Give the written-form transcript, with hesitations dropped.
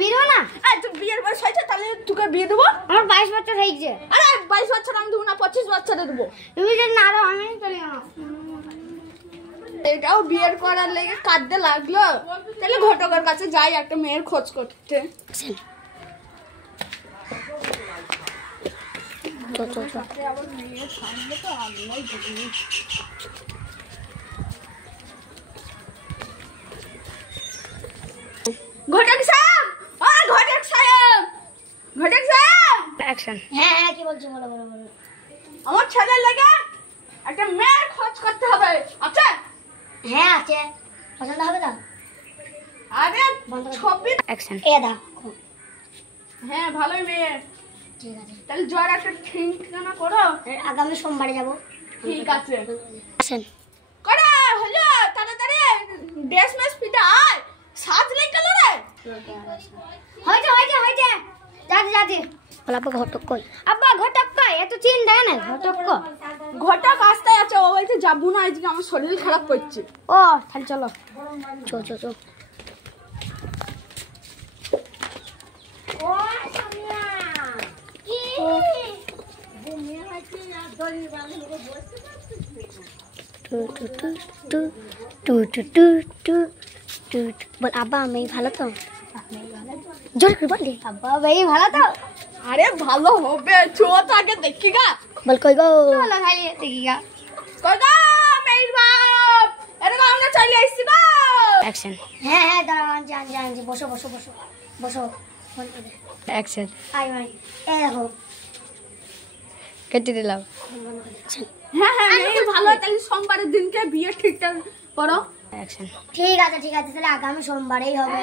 বিয়ে দেবো না? তুই বিয়ের বয়স হয়েছে তাহলে তোকে বিয়ে দেবো। আমার 22 বছর হয়েছে। আরে 22 বছর আমি দেবো না, 25 বছরে দেবো। তুমি যদি না দাও আমি চলে যাবো। এটাও বিয়ের করার লেগে কাঁদতে লাগলো। তাহলে ঘটকের কাছে যাই একটা মেয়ের খোঁজ করতে। আবার মেয়ের সামনে তো আল্লাহ জানে। ঘটক সাহেব, ঘটক সাহেব, ঘটক সাহেব। অ্যাকশন। হ্যাঁ হ্যাঁ, কি বলছো বলো বলো বলো। আমার ছেলের লেগে একটা মেয়ের খোঁজ করতে হবে। আচ্ছা? হ্যাঁ আছে। পছন্দ হবে তো? আরে ছবি। অ্যাকশন। এ দাও। হ্যাঁ ভালোই মেয়ে। ঠিক আছে। তাহলে জ্বর একটা ঠিকানা করো। আগামী সোমবারে যাব। ঠিক আছে। অ্যাকশন। করে হলো তাড়াতাড়ি ড্রেস মেস পিটা আয়। সাজলে গেল রে। হয়েছে হয়েছে হয়েছে। যাতে যাতে। বল আব্বা ঘটক কই? আব্বা ঘটক কই? এত চিন্তা না ঘটক কই? ঘটক আসতে আছে, ও বলতে যাবো না, আজকে আমার শরীর খারাপ করছে। ও তাহলে চলো। চো চো চো। ও সামিয়া কি ঘুমিয়ে আছে আর দড়ি বাঁধলে বসে টু টু টু টু টু টু টু টু টু। বল আব্বা আমি ভালো তো? জোর করে বল আব্বা ভাই ভালো তো? আরে ভালো হবে, চো তাকে দেখি গা। বল কই গো? চলো খালি দেখি গা। কই গো মেয়ের বাপ, এরকম আমরা চলে আসছি গো। অ্যাকশন। হ্যাঁ হ্যাঁ দাঁড়ান যান যান, বসো বসো বসো বসো। অ্যাকশন। আই ভাই এই দেখো কেটে দিলাম। হ্যাঁ হ্যাঁ মেয়ে ভালো, তাহলে সোমবারের দিনকে বিয়ে ঠিকঠাক করো। অ্যাকশন। ঠিক আছে তাহলে আগামী সোমবারেই হবে।